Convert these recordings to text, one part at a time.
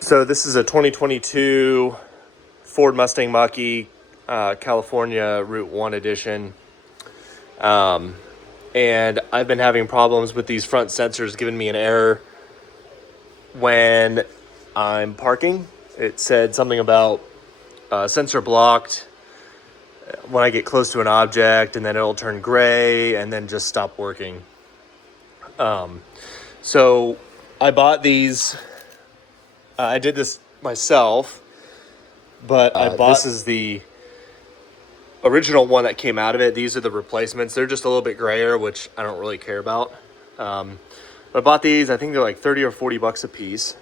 So this is a 2022 Ford Mustang Mach-e, California Route 1 edition. And I've been having problems with these front sensors giving me an error when I'm parking. It said something about sensor blocked when I get close to an object, and then it'll turn gray and then just stop working. So I bought these. I did this myself, but I bought this is the original one that came out of it. These are the replacements. They're just a little bit grayer, which I don't really care about. But I bought these. I think they're like 30 or 40 bucks a piece.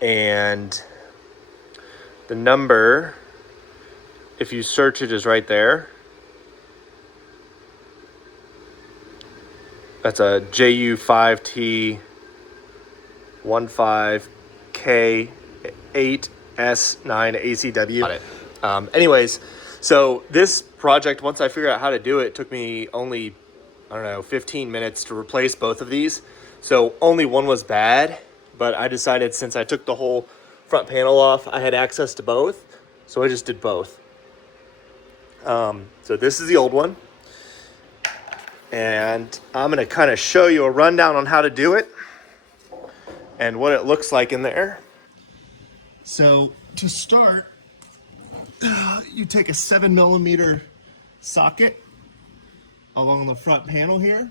And the number, if you search it, is right there. That's a JU5T15K8S9ACW. Anyways, so this project, once I figured out how to do it, took me only, I don't know, 15 minutes to replace both of these. So only one was bad, but I decided since I took the whole front panel off, I had access to both. So I just did both. So this is the old one. And I'm going to kind of show you a rundown on how to do it and what it looks like in there. So to start, you take a 7mm socket along the front panel here.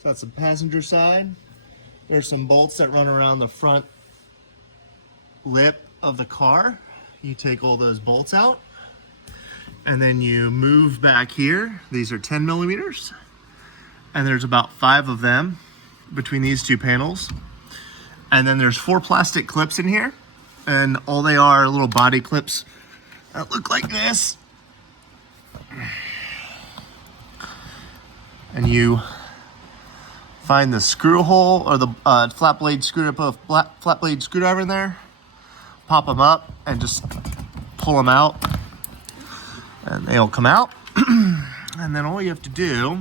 So that's the passenger side. There's some bolts that run around the front lip of the car. You take all those bolts out. And then you move back here. These are 10mm. And there's about 5 of them between these two panels. And then there's 4 plastic clips in here. And all they are little body clips that look like this. And you find the screw hole or the flat blade screwdriver in there. Pop them up and just pull them out. And they'll come out. And then all you have to do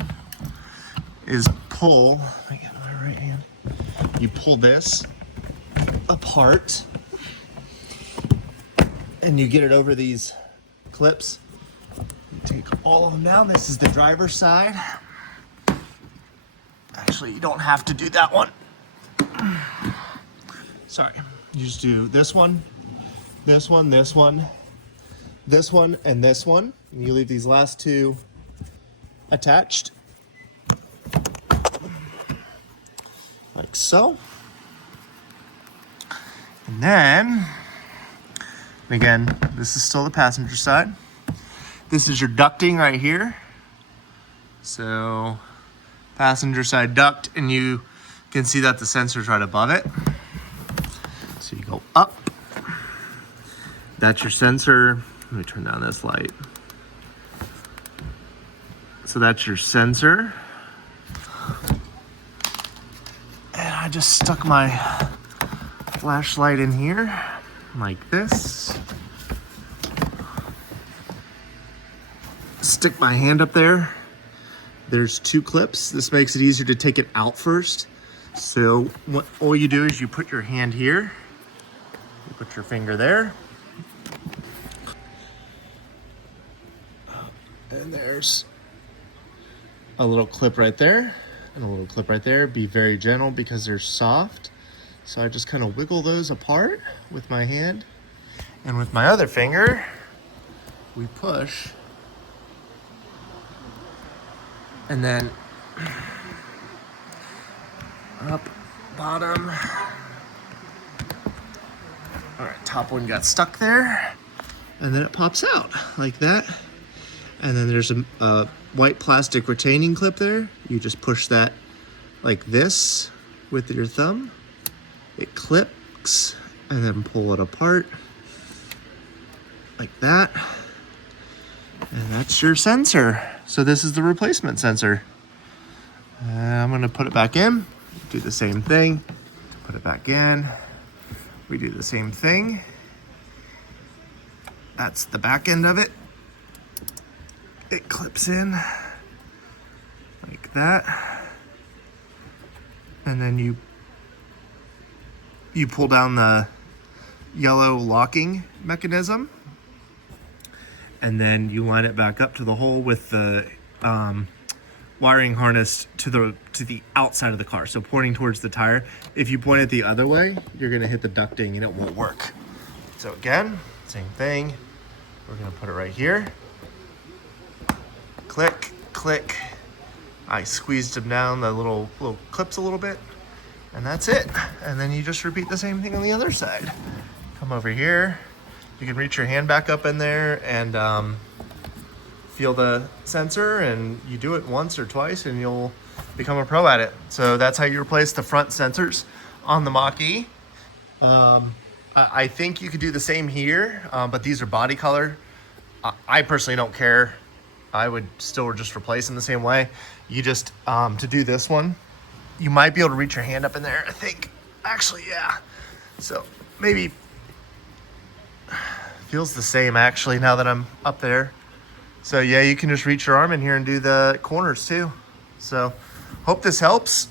is pull, let me get my right hand. You pull this apart and you get it over these clips. You take all of them down. This is the driver's side. Actually, you don't have to do that one. Sorry. You just do this one, this one, this one, this one, and this one. And you leave these last 2 attached. Like so. And then, again, this is still the passenger side. This is your ducting right here. So, passenger side duct, and you can see that the sensor's right above it. So you go up. That's your sensor. Let me turn down this light. So that's your sensor. And I just stuck my flashlight in here like this. Stick my hand up there. There's 2 clips. This makes it easier to take it out first. So all you do is you put your hand here. You put your finger there. And there's a little clip right there and a little clip right there. Be very gentle because they're soft. So I just kind of wiggle those apart with my hand. And with my other finger, we push. And then up, bottom. All right, top one got stuck there. And then it pops out like that. And then there's a white plastic retaining clip there. You just push that like this with your thumb. It clips and then pull it apart like that. And that's your sensor. So this is the replacement sensor. I'm gonna put it back in. Do the same thing. Put it back in. We do the same thing. That's the back end of it. It clips in like that. And then you you pull down the yellow locking mechanism, and then you line it back up to the hole with the wiring harness to the outside of the car, so pointing towards the tire. If you point it the other way, you're gonna hit the ducting and it won't work. So again, same thing. We're gonna put it right here. Click, click. I squeezed them down, the little clips a little bit, and that's it. And then you just repeat the same thing on the other side. Come over here. You can reach your hand back up in there and feel the sensor, and you do it once or twice and you'll become a pro at it. So that's how you replace the front sensors on the Mach-e. I think you could do the same here, but these are body color. I personally don't care. I would still just replace them the same way. You just, to do this one, you might be able to reach your hand up in there, I think. Actually, yeah. So maybe, feels the same actually now that I'm up there. So yeah, you can just reach your arm in here and do the corners too. So hope this helps.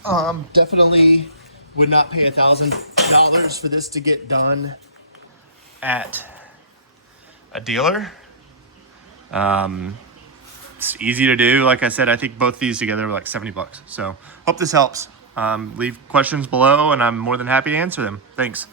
Definitely would not pay $1,000 for this to get done at a dealer. It's easy to do. Like I said, I think both these together were like 70 bucks. So hope this helps. Leave questions below and I'm more than happy to answer them. Thanks.